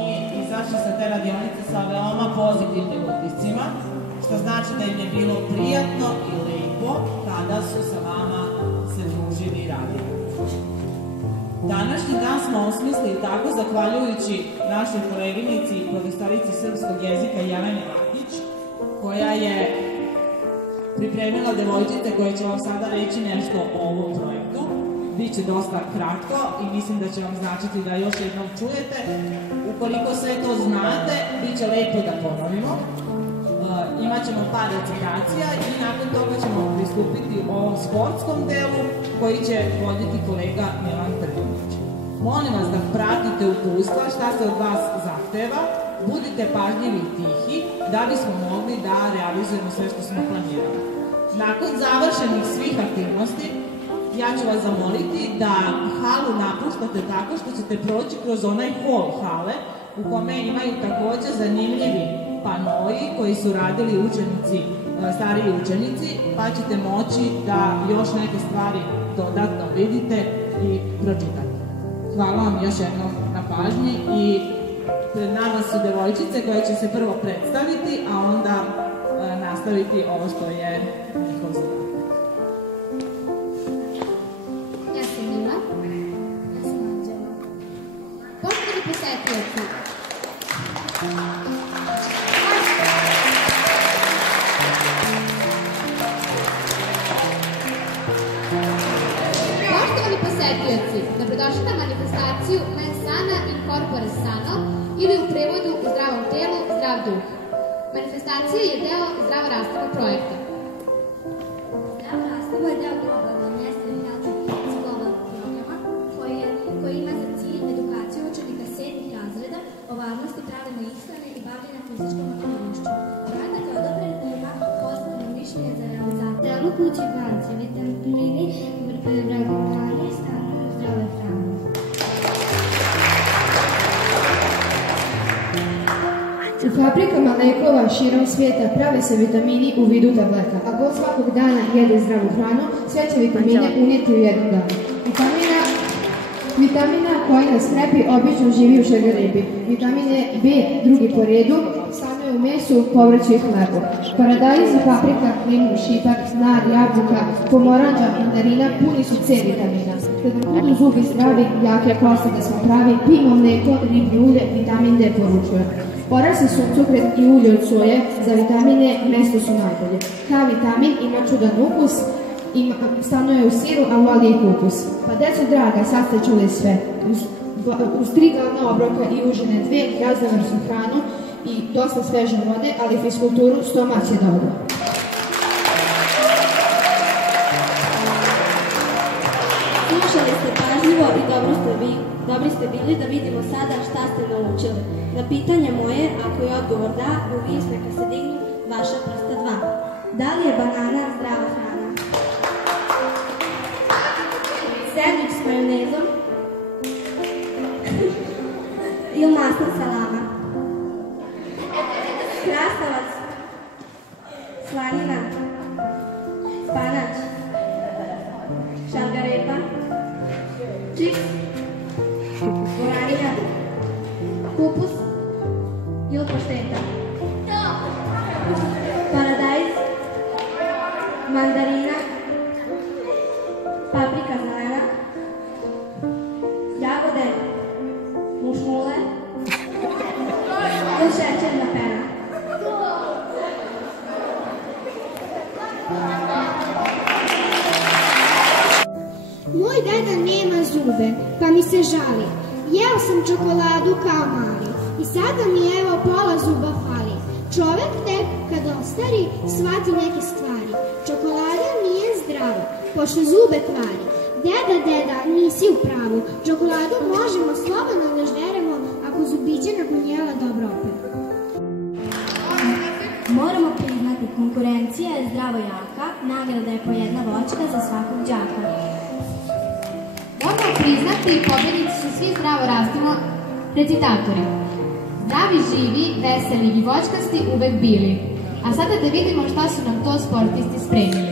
i izašli sa te radionice sa veoma pozitivnim utiscima, što znači da im je bilo prijatno i lepo kada su sa vama se družili i radili. Današnji dan smo osmislili tako zahvaljujući našoj koleginici i profesorici srpskog jezika Jeleni Matić, koja je pripremila devojčice koje će vam sada reći nešto o ovom projektu. Biće dosta kratko i mislim da će vam značiti da još jednom čujete. Ukoliko sve to znate, bit će lepo da ponovimo. Imaćemo par recitacija i nakon toga ćemo pristupiti ovom sportskom delu koji će voditi kolega Milan Trgović. Molim vas da pratite uputstva šta se od vas zahteva, budite pažljivi i tihi da bismo mogli da realizujemo sve što smo planirali. Nakon završenih svih aktivnosti, ja ću vas zamoliti da halu napuštate tako što ćete proći kroz onaj hol hale u kome imaju takođe zanimljivi panoi koji su radili učenici, stariji učenici, pa ćete moći da još neke stvari dodatno vidite i pročitate. Hvala vam još jednom na pažnji i pred nama su devojčice koje će se prvo predstaviti, a onda nastaviti ovo što je njihov zadatak. Ja sam Mila. Ja sam Anđela. Poštovani posetioci, dobrodošli na manifestaciju Mens Sana in Corpore Sano ili u prevodu u zdravom telu, zdrav duh. Manifestacija je deo Zdravo rastimo projekta. Zdravo rastimo je deo globalnog Nestle Health Global programa koji ima za cilj edukaciju učenika 7. razreda o važnosti pravilne ishrane i bavljenja fizičkom aktivnošću. Projekat je odobren i ima pozitivno mišljenje za realizaciju. Zdravo kući banci, vitamini, vragorani, stanu zdrave hrane. U fabrikama lekova širom svijeta prave se vitamini u vidu tableta. Ako svakog dana jede zdravu hranu, sve će vitamine unijeti u jednom danu. Vitamina koji nas krepi obično živi u šećerni. Vitamin je B, drugi po redu, samo je u mesu, povrću i hlebu. Paradajz, paprika, limun, šipak, nar, jabuka, pomoranđa, mandarina puni su C vitamina. Kada budu zubi zdravi, jake kosti da smo pravi, pijmo mlijeko, ribnje ulje, vitamin D poručuje. Orasi su cukret i ulje od soje, za vitamine mesto su najbolje. K vitamin ima čudan ukus, stanuje u siru, a voli i kupus. Pa deco draga, sad ste čuli sve. Uz 3 glavna obroka i užine 2 raznovrsnu hranu i dosta sveže vode, ali fiskulturu stomać je dobro. Slušali ste pažljivo i dobri ste bili da vidimo sada šta ste naučili. Na pitanje moje, ako je odgovor da, u vis neka se dignu vaša prsta 2. Da li je banana zdrava hrana? Sendvič s majonezom? Ili masna salama? Krastavac? Slanina? Spanać? Šargarepa? Čips? Boranija? Kupus? Ili pašteta? Paradajz? Mandarina? Paprika zelena? Jagode? Mušmule? Ili šećerna pena? Moj deda nema zube, pa mi se žali. Jeo sam čokoladu kao mali i sada mi evo pola zuba fali. Čovek tek kad ostari shvati neke stvari. Čokolada nije zdrava, pošto zube kvari. Deda, nisi u pravu. Čokoladu možemo slobodno da žderemo ako zubiće nakon jela dobro opet. Moramo priznati, konkurencija je zdravo jaka, nagrada je po jedna voćka za svakog đaka. Moramo priznati, pobednici su svi zdravo rastimo recitatori. Zdravi, živi, veseli i voćkasti uvek bili. A sada da vidimo šta su nam to sportisti spremili.